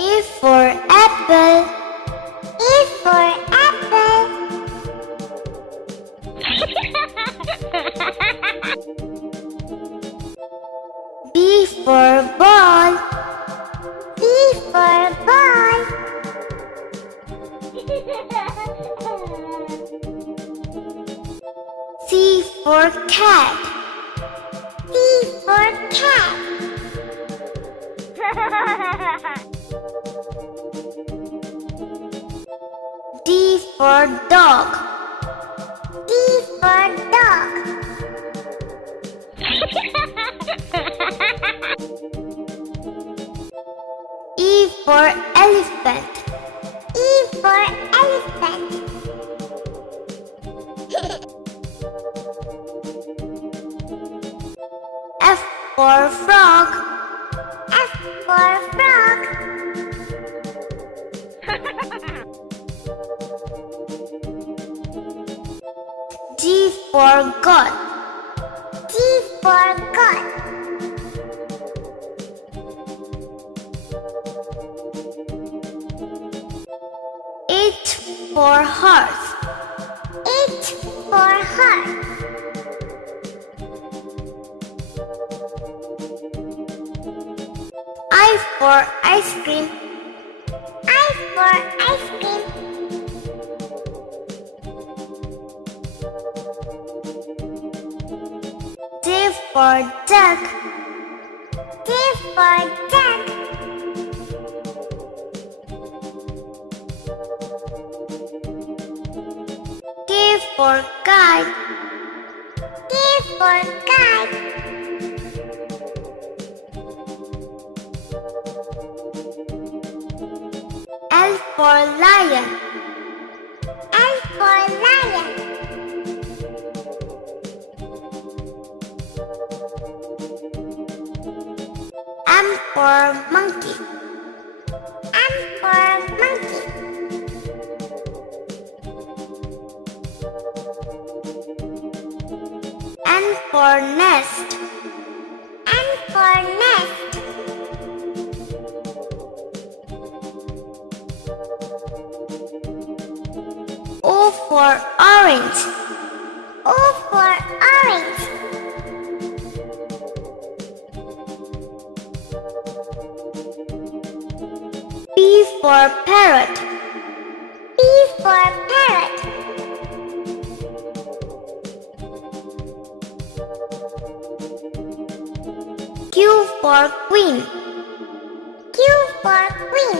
A for apple. A for apple. B for ball. B for ball. C for cat. C for cat. D for dog. D for dog. E for elephant. E for elephant. F for frog. F for frog. G for God. G for God. H for horse. H for horse. I for ice cream. I for ice cream. J for duck. J for duck. K for kite. K for kite. L for lion. L for lion. M for monkey. M for monkey. N for nest. N for nest. O for orange. O for orange. P for parrot. P for parrot. Q for queen. Q for queen.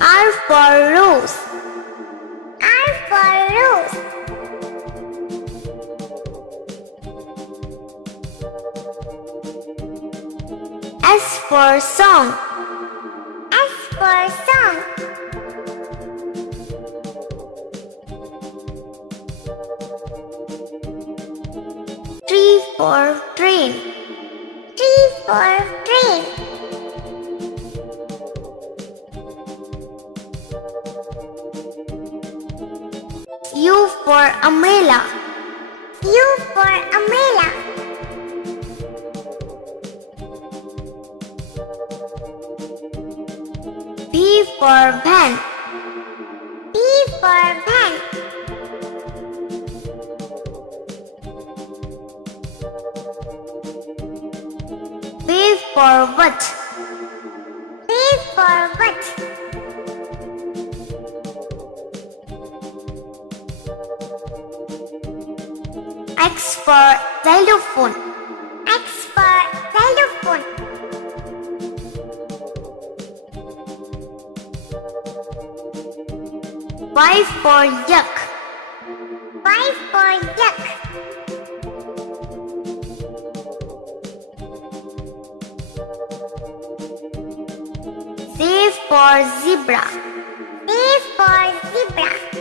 R for rose. R for rose. S for song. S for song. T for train. T for train. U for umbrella. U for umbrella. V for van. V for van. V for what? V for what? X for xylophone. X for xylophone. Y for yak. Y for yak. Z for zebra. Z for zebra.